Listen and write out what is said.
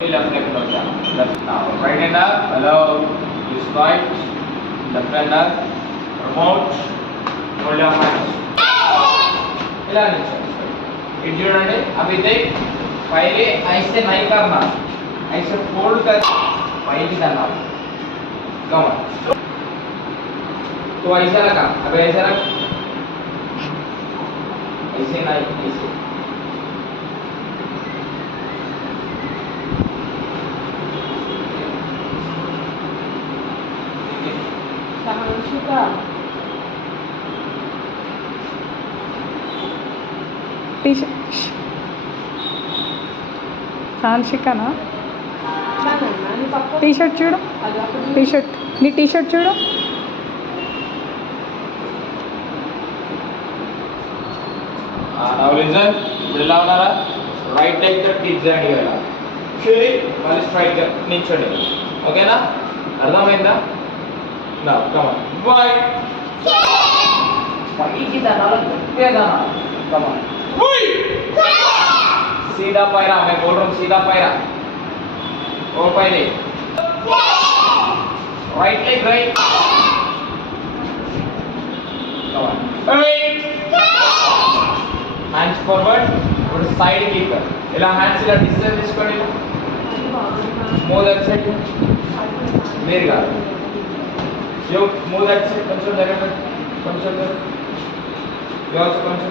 Left leg closer. Left now. Right hand up. Hello. You strike. Left hand up. Promote. Hold your hands. ఇలా నిల్చోండి. ఇటు చూడండి. अभी देख. पहले ऐसे नहीं करना. ऐसे फोल्ड कर. पहले करना. Come on. तो ऐसा रखा. अभी ऐसा रख. ऐसे नहीं. ऐसे. Sahanshika. సాన్షికనా టీ షర్ట్ చూడు నీ టీ షర్ట్ చూడు now listen. ఇప్పుడు ఎలా ఉన్నారా? రైట్ లెగ్ తో టీప్ చేయండి కదా. చేయి మళ్ళీ స్ట్రైట్ గా నిల్చోండి. ఓకేనా? అర్థమైందా? నా కమ్ ఆన్. బాయ్. పైకి దానాల గట్టిగా దానాలి. Come on. ఓయ్. सीधा पैरा मैं बोल रहा हूँ सीधा पैरा ओ पहले right leg right hands forward ఇప్పుడు సైడ్ కిక్ ఇలా హ్యాండ్స్ ఇలా డిస్టెన్స్ తీసుకోండి మూవ్ దట్ సైడ్ మీరు కాదు యో మూవ్ దట్ సైడ్ కొంచెం దగ్గర కొంచెం యో కొంచెం